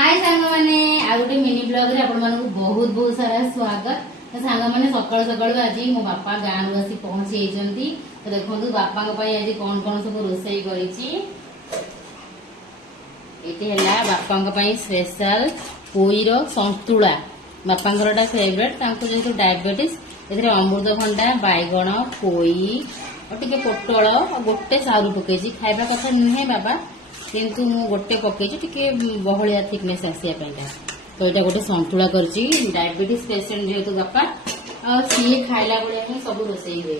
हाय सांग मैंने आ गोटे मिनी ब्लॉग रे आपण मानक बहुत बहुत सारा स्वागत। तो सांग मैंने सकाळ सकाळ आज मो बापा गाँव रु आसी पहुंची जाइछंती। तो देखंतु बापा को पई आज कोन कोन सब रोसई करिछि। एते हला बापा को पई स्पेशल पोईरो संतुला। बापा घरटा फेवरेट तांको जेतु डायबिटीज एथरे अमृतभंडा बैगण पोई और टिके पोटल गोटे सारू पकेछि। खाइबा कथा नुहे बाबा किंतु मु गोटे पकेछि टिके बहलिया थिकनेस आसिया पइटा। तो एटा गोटे संतुला करछि डायबिटीज पेशेंट जेतु बापा आ सी खाइला बळे हम सब रोसई हुए।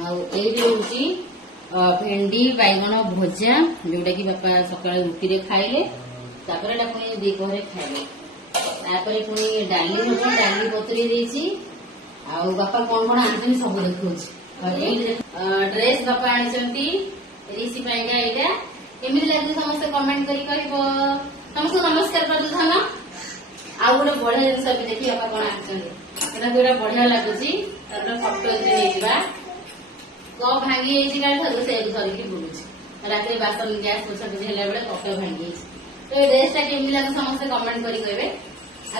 आ एई रे होछि भेंडी बैगण भजा जोटा कि बापा सकाळ रुटी रे खाइले तापर एटा पुनी दीपहरे खाइले तापर पुनी डाली होतो डाली बतरी देछि। आ बापा कोन कोन आनछन सब देखौछि। एई ड्रेस बापा आनछंती ऋषि पाइगा एटा केमिति लागु समस्त कमेंट करी कहबो। समस्त नमस्कार कर दथाना। आ गोटे बढ़िया जिनस भी देखि बापा कोन आनछंती एटा गोटा बढ़िया लागुछि। तार फोटो एते नेबा को भांगी एछि का थरु से धरि की बुलुछि राते बासन गैस पोछा बुझे हेला बेले कप भांगी एछि। तो ए ड्रेस ता केमिति लागु समस्त कमेंट करी कहबे।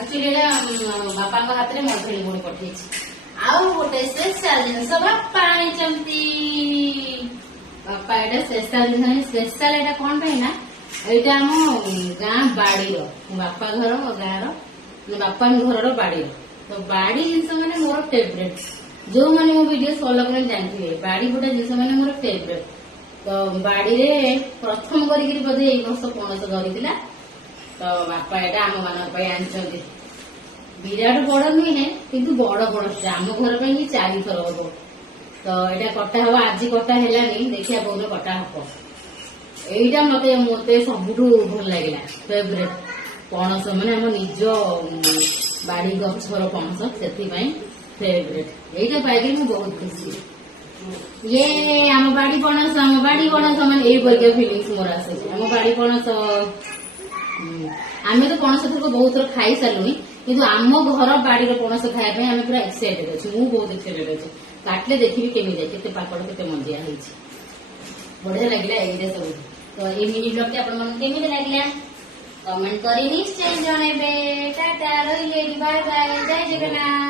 एक्चुअली एटा बापा को हाथ रे मथली मोड़ पठेछि। आउ गोटे स्पेशल जिनस बापा आनछंती। बापा एटा स्पेशल जिनस स्पेशल एटा कोन पे ना एटा हम गां बाड़ी रो बापा घर गां रो बापा घर रो बाड़ी रो। तो बाड़ी जिनस माने मोर फेवरेट जो माने मो वीडियो फॉलो करन जानथिबे बाड़ी गोटे जिनस माने मोर फेवरेट। तो बाड़ी रे प्रथम करी करी बदे ए वर्ष पणस धरितिला। तो बापा एटा हम मान पे आनछंती विराट बड़ नुहे किंतु बड़ बड़ आम घर पे ही 4 थर हम। तो एटा कटा हवा आज कटा हेलानी देखिया बहुत कटा हबो। एइटा मते मते सबुठु भल लागिला फेवरेट पणस माने हम निज बाड़ी गछर पणस सेति पई फेवरेट। एइटा पाइके मु बहुत खुशी। ये हम बाड़ी पणस माने एई बर्गे फीलिंग्स मोर आसे। हम बाड़ी पणस आमे तो पणस थको बहुत थर खाई सालुनी किंतु आम घर बाड़ी रो पणस खाया पे आमे पूरा एक्साइटेड अछि। मु बहुत एक्साइटेड अछि। काटले देखिबी केमिति केते पाकड़ केते मंजिया हेछि। बढ़िया लागिला एइरे सब। तो ए मिनी ब्लॉग के आपण मन केमिति लागिला कमेंट करी निश्चय जणेबे। टाटा रहिले बाय बाय जय जगन्नाथ।